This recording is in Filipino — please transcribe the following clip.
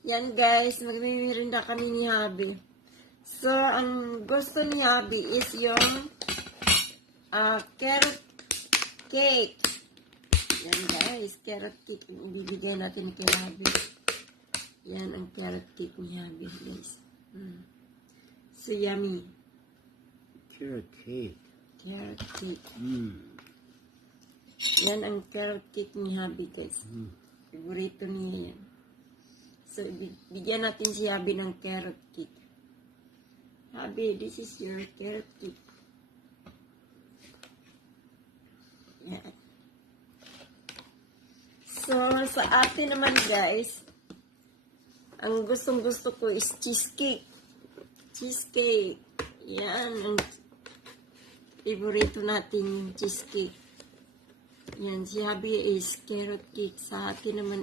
Yan guys, magmimirinda kami ni Habi. So, ang gusto ni Habi is yung carrot cake. Yan guys, carrot cake. Ibibigay natin kay Habi. Yan ang carrot cake ni Habi guys. So yummy. Carrot cake. Carrot cake. Yan ang carrot cake ni Habi guys. Favorito niya yan. So, bigyan natin si Habi ng carrot cake. Habi, this is your carrot cake. Yan. So, sa atin naman guys, ang gustong-gusto ko is cheesecake. Cheesecake. Yan, ang favorito natin cheesecake. Yan, si Habi is carrot cake. Sa atin naman